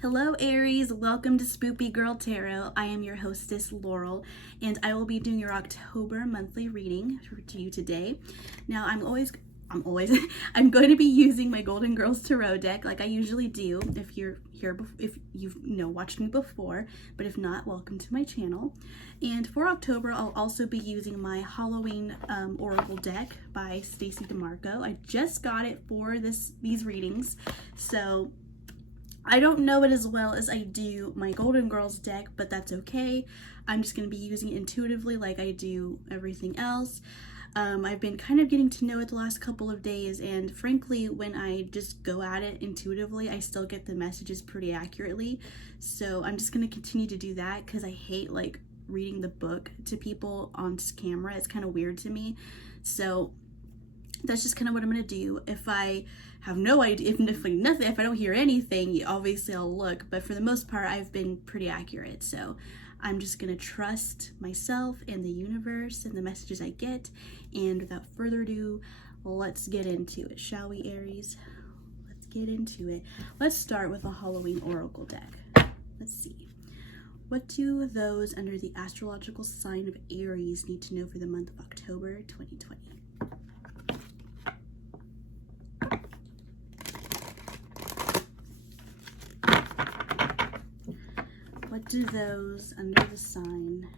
Hello Aries, welcome to Spoopy Girl Tarot. I am your hostess Laurel, and I will be doing your October monthly reading to you today. Now I'm I'm going to be using my Golden Girls Tarot deck like I usually do. If you're here, if you've watched me before, but if not, welcome to my channel. And for October, I'll also be using my Halloween Oracle deck by Stacey DeMarco. I just got it for these readings, so I don't know it as well as I do my Golden Girls deck, but that's okay. I'm just going to be using it intuitively like I do everything else. I've been kind of getting to know it the last couple of days, and frankly, when I just go at it intuitively, I still get the messages pretty accurately. So I'm just going to continue to do that because I hate like reading the book to people on camera. It's kind of weird to me. So that's just kind of what I'm going to do. If I have no idea, if I don't hear anything, obviously I'll look, but for the most part, I've been pretty accurate. So I'm just going to trust myself and the universe and the messages I get. And without further ado, let's get into it, shall we, Aries? Let's get into it. Let's start with a Halloween Oracle deck. Let's see. What do those under the astrological sign of Aries need to know for the month of October 2020? What do those under the sign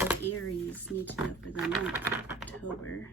of Aries need to know for the month of October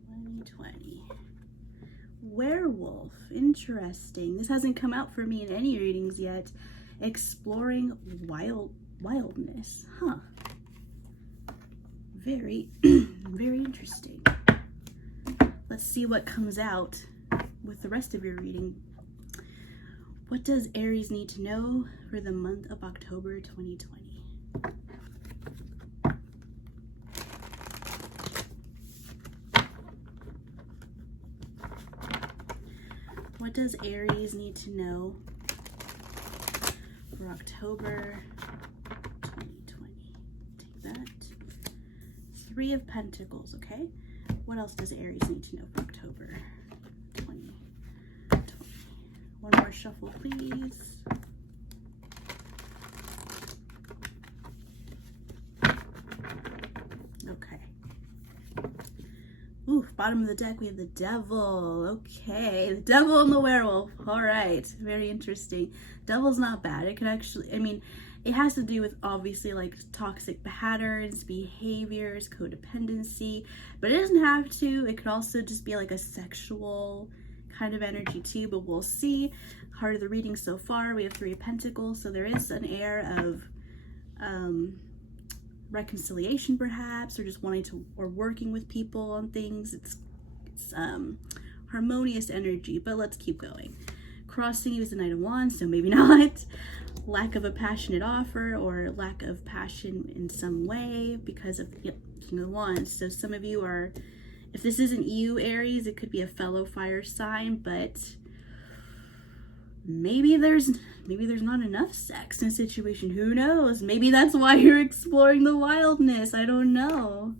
2020? Werewolf. Interesting. This hasn't come out for me in any readings yet. Exploring wildness. Huh. Very, very interesting. Let's see what comes out with the rest of your reading. What does Aries need to know for the month of October 2020? What does Aries need to know for October 2020? Take that. Three of Pentacles, okay? What else does Aries need to know for October 2020? One more shuffle, please. Okay. Ooh, bottom of the deck, we have the Devil. Okay, the Devil and the Werewolf. All right, very interesting. Devil's not bad. It could actually, it has to do with obviously like toxic patterns, behaviors, codependency, but it doesn't have to. It could also just be like a sexual kind of energy too, but we'll see. Heart of the reading so far, we have Three of Pentacles, so there is an air of reconciliation perhaps, or just wanting to, or working with people on things. It's harmonious energy, but let's keep going. Crossing is the Knight of Wands, so maybe not. Lack of a passionate offer, or lack of passion in some way because of King of Wands. So some of you are, if this isn't you, Aries, it could be a fellow fire sign, but maybe there's not enough sex in a situation. Who knows? Maybe that's why you're exploring the wildness. I don't know.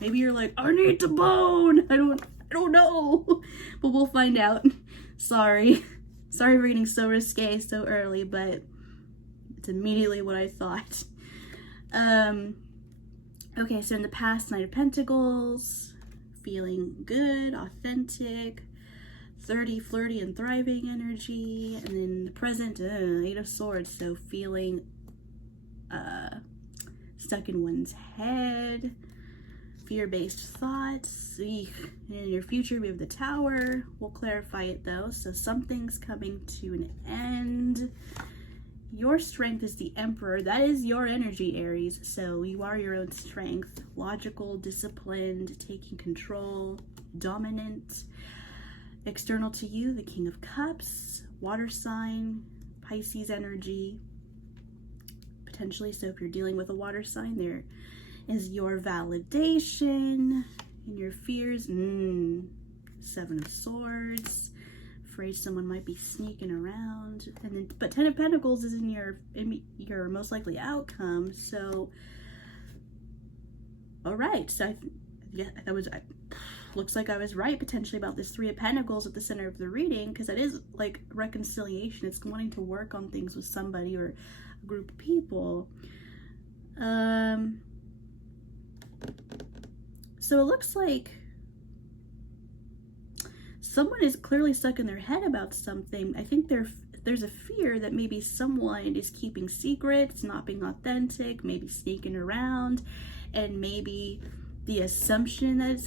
Maybe you're like, I need to bone. I don't know. But we'll find out. Sorry for getting so risque so early, but it's immediately what I thought. Okay, so in the past, Knight of Pentacles, feeling good, authentic, 30, flirty and thriving energy, and then the present, Eight of Swords, so feeling stuck in one's head, fear-based thoughts. Eek. In your future, we have the Tower. We'll clarify it though. So something's coming to an end. Your strength is the Emperor. That is your energy, Aries. So you are your own strength. Logical, disciplined, taking control, dominant. External to you, the King of Cups, water sign, Pisces energy, potentially. So if you're dealing with a water sign, there is your validation and your fears. Seven of Swords, afraid someone might be sneaking around. And then, but Ten of Pentacles is in your most likely outcome. So, all right. So yeah, that was looks like I was right potentially about this Three of Pentacles at the center of the reading, because it is like reconciliation. It's wanting to work on things with somebody or a group of people. So it looks like someone is clearly stuck in their head about something. I think there's a fear that maybe someone is keeping secrets, not being authentic, maybe sneaking around, and maybe the assumption that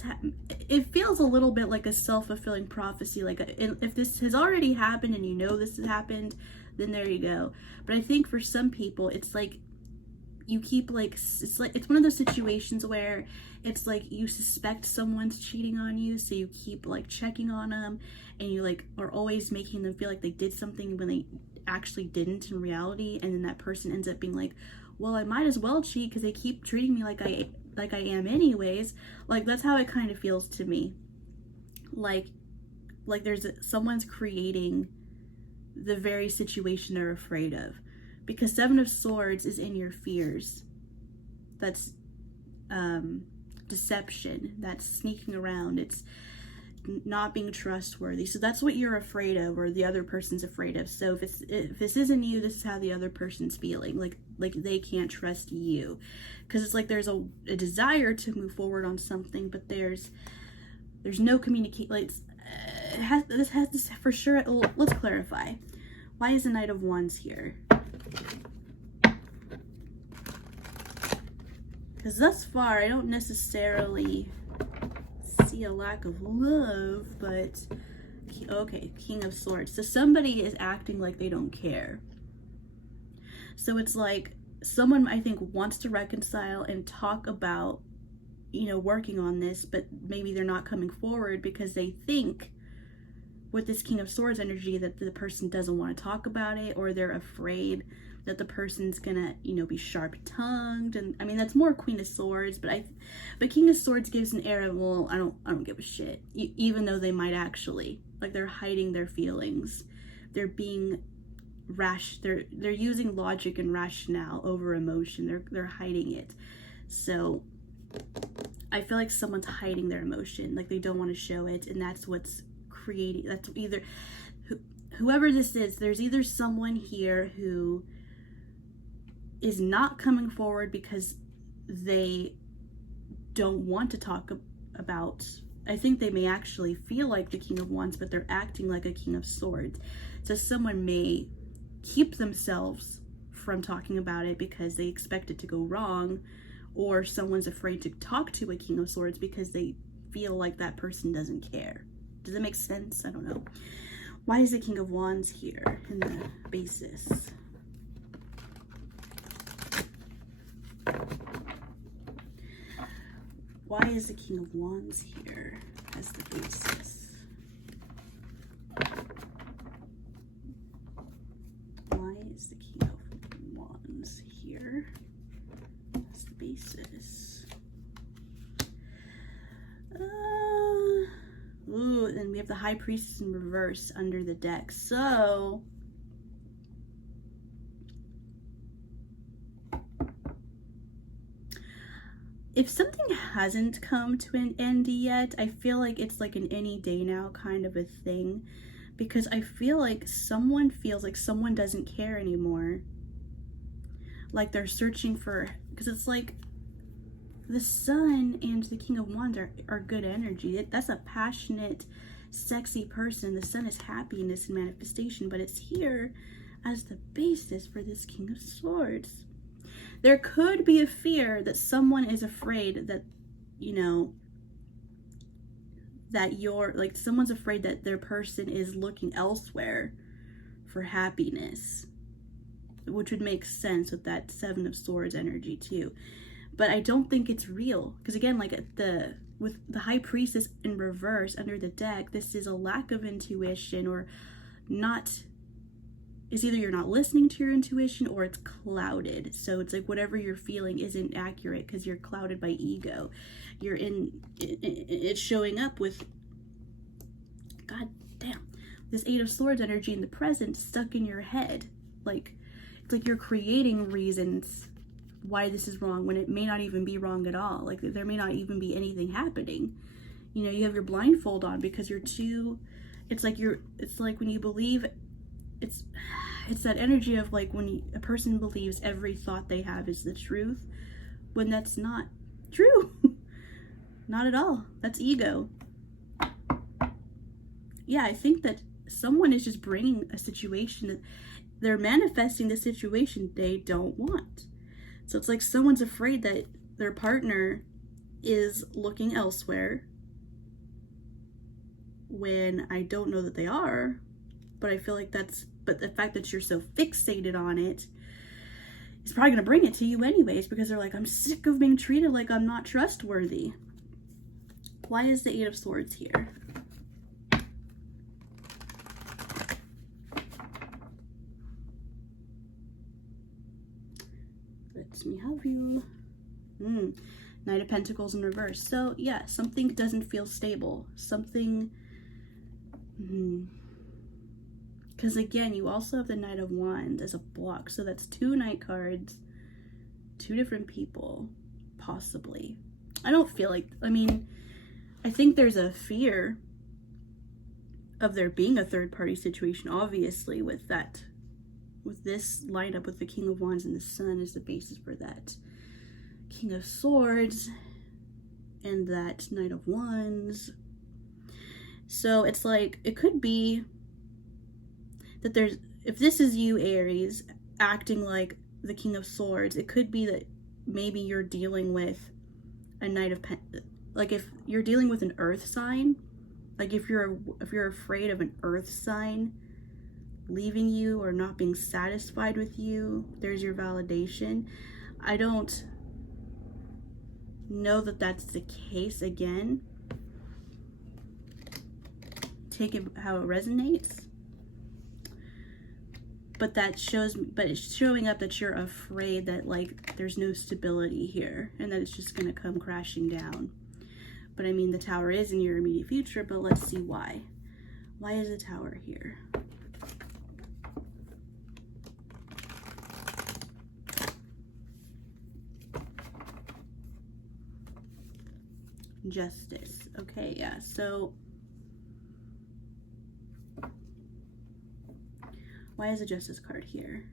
it feels a little bit like a self-fulfilling prophecy. Like if this has already happened and you know this has happened, then there you go. But I think for some people, it's like you keep like, it's one of those situations where it's like you suspect someone's cheating on you, so you keep like checking on them, and you like are always making them feel like they did something when they actually didn't in reality. And then that person ends up being like, well, I might as well cheat because they keep treating me like I am anyways. Like that's how it kind of feels to me. Like someone's creating the very situation they're afraid of, because Seven of Swords is in your fears. That's deception, that's sneaking around, it's not being trustworthy. So that's what you're afraid of, or the other person's afraid of. So if this isn't you, this is how the other person's feeling, like they can't trust you, because it's like there's a desire to move forward on something, but there's no communicate. Like this has for sure. Let's clarify. Why is the Knight of Wands here? Because thus far, I don't necessarily see a lack of love, but okay, King of Swords. So somebody is acting like they don't care. So it's like someone, I think, wants to reconcile and talk about, working on this, but maybe they're not coming forward because they think with this King of Swords energy that the person doesn't want to talk about it, or they're afraid that the person's gonna, be sharp-tongued. And I mean, that's more Queen of Swords, but King of Swords gives an air of, well, I don't give a shit, even though they might actually, like, they're hiding their feelings, they're being rash, they're using logic and rationale over emotion, they're hiding it. So I feel like someone's hiding their emotion, like they don't want to show it, and that's what's creating, that's either whoever this is, there's either someone here who is not coming forward because they don't want to talk about, I think they may actually feel like the King of Wands, but they're acting like a King of Swords. So someone may keep themselves from talking about it because they expect it to go wrong, or someone's afraid to talk to a King of Swords because they feel like that person doesn't care. Does that make sense? I don't know. Why is the King of Wands here in the basis? Why is the King of Wands here as the basis? Why is the King of Wands here as the basis? Ooh, and we have the High Priestess in reverse under the deck. So if something hasn't come to an end yet, I feel like it's like an any day now kind of a thing, because I feel like someone feels like someone doesn't care anymore. Like they're searching for, because it's like the Sun and the King of Wands are good energy. That's a passionate, sexy person. The Sun is happiness and manifestation, but it's here as the basis for this King of Swords. There could be a fear that someone is afraid that, that someone's afraid that their person is looking elsewhere for happiness, which would make sense with that Seven of Swords energy too. But I don't think it's real, because again, like with the High Priestess in reverse under the deck, this is a lack of intuition, or not. It's either you're not listening to your intuition or it's clouded. So it's like whatever you're feeling isn't accurate because you're clouded by ego. It's showing up with, god damn, this Eight of Swords energy in the present stuck in your head. Like, it's like you're creating reasons why this is wrong when it may not even be wrong at all. Like there may not even be anything happening. You know, you have your blindfold on because it's like when you believe, it's that energy of like when a person believes every thought they have is the truth, when that's not true. Not at all. That's ego. Yeah, I think that someone is just bringing a situation that they're manifesting the situation they don't want. So it's like someone's afraid that their partner is looking elsewhere when I don't know that they are, but I feel like but the fact that you're so fixated on it is probably going to bring it to you anyways, because they're like, I'm sick of being treated like I'm not trustworthy. Why is the Eight of Swords here? Let me have you. Knight of Pentacles in reverse. So yeah, something doesn't feel stable. Something, because again, you also have the Knight of Wands as a block. So that's 2 Knight cards, 2 different people, possibly. I don't feel like, I think there's a fear of there being a third party situation, obviously, with this lineup with the King of Wands and the Sun is the basis for that. King of Swords and that Knight of Wands. So it's like, it could be that if this is you, Aries, acting like the King of Swords, it could be that maybe you're dealing with a Knight of like if you're dealing with an earth sign, like if you're afraid of an earth sign leaving you or not being satisfied with you, there's your validation. I don't know that that's the case. Again, take it how it resonates, but it's showing up that you're afraid that like there's no stability here and that it's just going to come crashing down. But I mean, the Tower is in your immediate future, but let's see why. Why is the Tower here? Justice. Okay, yeah. So why is the Justice card here?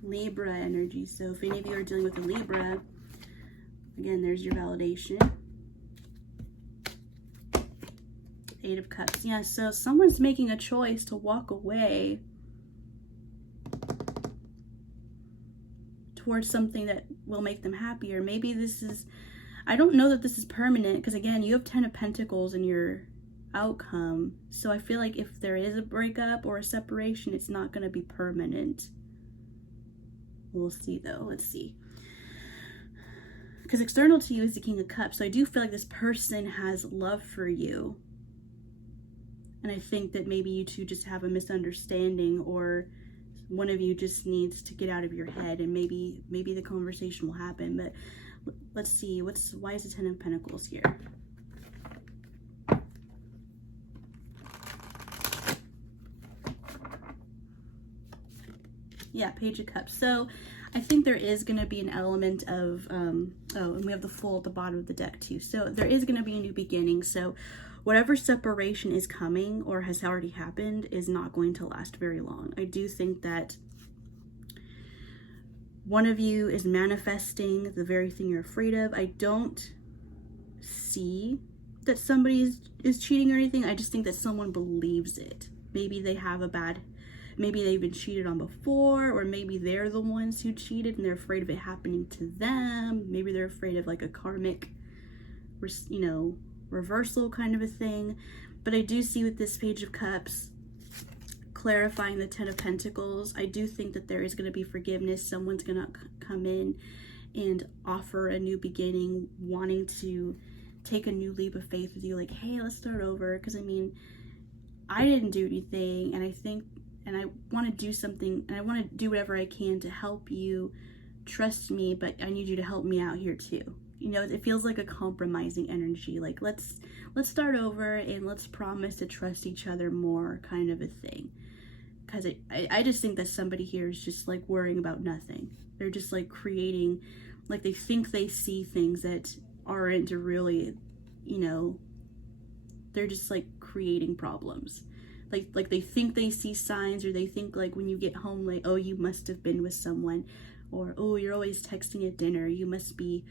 Libra energy. So if any of you are dealing with a Libra, again, there's your validation. 8 of Cups. Yeah, so someone's making a choice to walk away towards something that will make them happier. Maybe this is, I don't know that this is permanent, because again, you have 10 of Pentacles in your outcome. So I feel like if there is a breakup or a separation, it's not going to be permanent. We'll see though. Let's see. Because external to you is the King of Cups. So I do feel like this person has love for you. And I think that maybe you two just have a misunderstanding, or one of you just needs to get out of your head, and maybe the conversation will happen. But let's see. Why is the 10 of Pentacles here? Yeah, Page of Cups. So I think there is going to be an element of, oh, and we have the Fool at the bottom of the deck too. So there is going to be a new beginning. So whatever separation is coming or has already happened is not going to last very long. I do think that one of you is manifesting the very thing you're afraid of. I don't see that somebody is cheating or anything. I just think that someone believes it. Maybe they have maybe they've been cheated on before, or maybe they're the ones who cheated and they're afraid of it happening to them. Maybe they're afraid of like a karmic, reversal kind of a thing. But I do see with this Page of Cups clarifying the 10 of Pentacles, I do think that there is going to be forgiveness. Someone's going to come in and offer a new beginning, wanting to take a new leap of faith with you, like, hey, let's start over. Because I mean, I didn't do anything, and I want to do something, and I want to do whatever I can to help you trust me, but I need you to help me out here too. It feels like a compromising energy, like let's start over and let's promise to trust each other more, kind of a thing. Because I just think that somebody here is just like worrying about nothing. They're just like creating like they think they see things that aren't really, you know, they're just like creating problems. Like they think they see signs, or they think like when you get home, like, oh, you must have been with someone, or oh, you're always texting at dinner, you must be,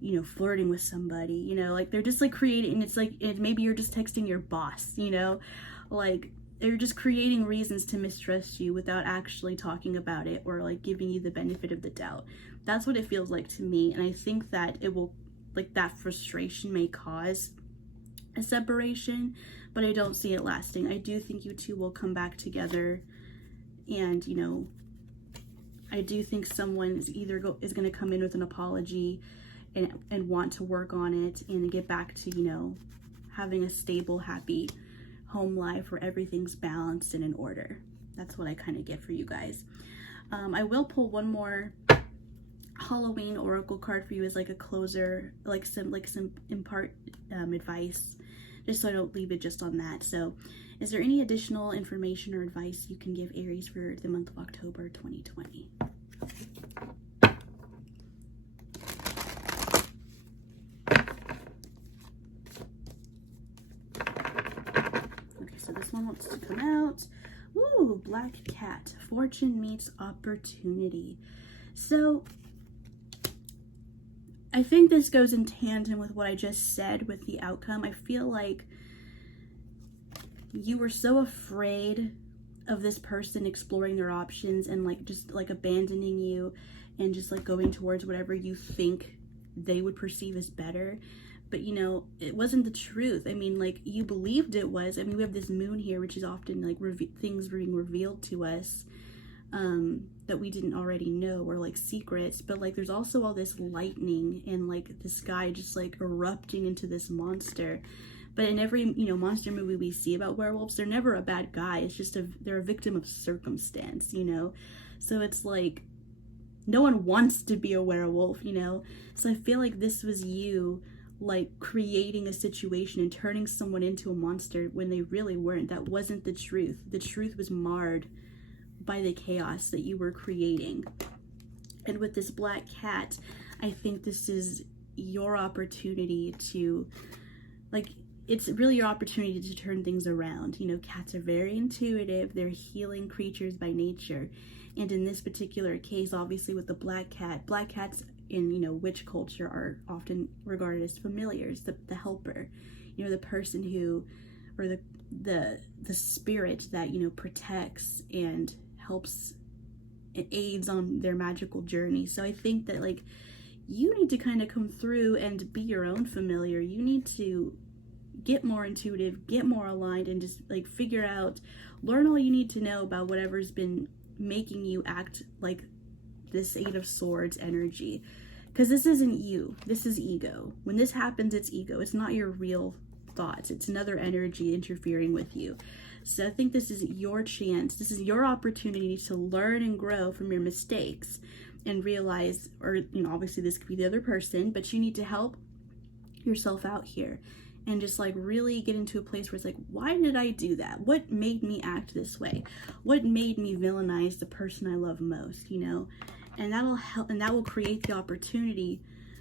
you know, flirting with somebody, you know, like they're just like creating, and it's like, maybe you're just texting your boss, you know, like they're just creating reasons to mistrust you without actually talking about it or like giving you the benefit of the doubt. That's what it feels like to me. And I think that it will, like, that frustration may cause a separation, but I don't see it lasting. I do think you two will come back together, and, you know, I do think someone is going to come in with an apology and want to work on it and get back to, you know, having a stable, happy home life where everything's balanced and in order. That's what I kind of get for you guys. I will pull one more Halloween oracle card for you as like a closer, like some impart advice, just so I don't leave it just on that. So is there any additional information or advice you can give Aries for the month of October 2020? Okay, so this one wants to come out. Ooh, Black Cat. Fortune meets opportunity. So I think this goes in tandem with what I just said with the outcome. I feel like you were so afraid of this person exploring their options and like just like abandoning you and just like going towards whatever you think they would perceive as better. But, you know, it wasn't the truth. I mean, like, you believed it was. I mean, we have this moon here, which is often like things being revealed to us that we didn't already know, or like secrets. But like there's also all this lightning and like this guy just like erupting into this monster. But in every, you know, monster movie we see about werewolves, they're never a bad guy. It's just they're a victim of circumstance, you know. So it's like no one wants to be a werewolf, you know. So I feel like this was you like creating a situation and turning someone into a monster when they really weren't. That wasn't the truth. The truth was marred by the chaos that you were creating. And with this Black Cat, I think this is your opportunity to, like, it's really your opportunity to turn things around. You know, cats are very intuitive. They're healing creatures by nature. And in this particular case, obviously with the Black cats in, you know, witch culture are often regarded as familiars, the helper, you know, the person who, or the spirit that, you know, protects and helps, it aids on their magical journey. So I think that like you need to kind of come through and be your own familiar. You need to get more intuitive, get more aligned, and just like figure out, learn all you need to know about whatever's been making you act like this Eight of Swords energy. Because this isn't you, this is ego. When this happens, it's ego. It's not your real thoughts. It's another energy interfering with you. So I think this is your chance. This is your opportunity to learn and grow from your mistakes and realize, or, you know, obviously this could be the other person, but you need to help yourself out here and just like really get into a place where it's like, why did I do that? What made me act this way? What made me villainize the person I love most, you know? And that'll help, and that will create the opportunity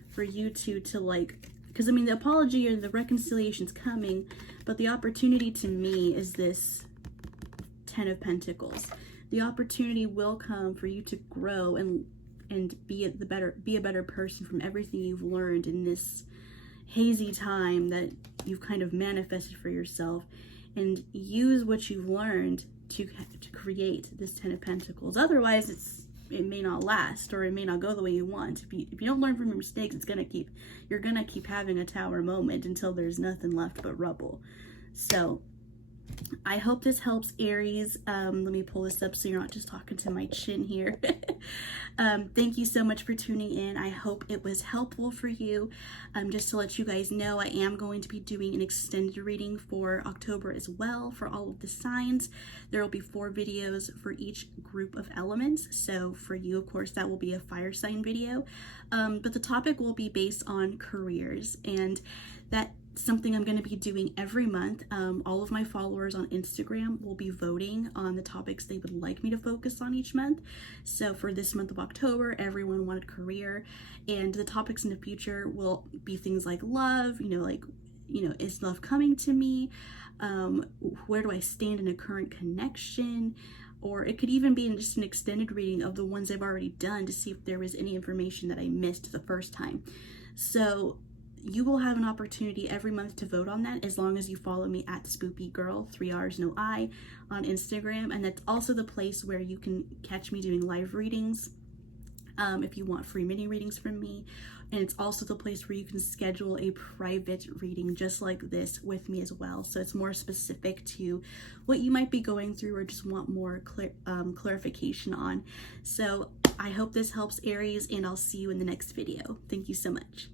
for you to like, because I mean, the apology or the reconciliation's coming, but the opportunity to me is this Ten of Pentacles. The opportunity will come for you to grow and be a better person from everything you've learned in this hazy time that you've kind of manifested for yourself, and use what you've learned to create this Ten of Pentacles. Otherwise, it may not last, or it may not go the way you want. If you don't learn from your mistakes, you're gonna keep having a tower moment until there's nothing left but rubble. So I hope this helps, Aries. Let me pull this up so you're not just talking to my chin here. Thank you so much for tuning in. I hope it was helpful for you. Just to let you guys know, I am going to be doing an extended reading for October as well for all of the signs. There will be 4 videos for each group of elements. So for you, of course, that will be a fire sign video. But the topic will be based on careers, and that something I'm going to be doing every month. All of my followers on Instagram will be voting on the topics they would like me to focus on each month. So for this month of October, everyone wanted career, and the topics in the future will be things like love, is love coming to me? Where do I stand in a current connection? Or it could even be in just an extended reading of the ones I've already done to see if there was any information that I missed the first time. So you will have an opportunity every month to vote on that, as long as you follow me at Spoopy Girl, 3 R's no I, on Instagram. And that's also the place where you can catch me doing live readings if you want free mini readings from me. And it's also the place where you can schedule a private reading just like this with me as well. So it's more specific to what you might be going through or just want more clarification on. So I hope this helps, Aries, and I'll see you in the next video. Thank you so much.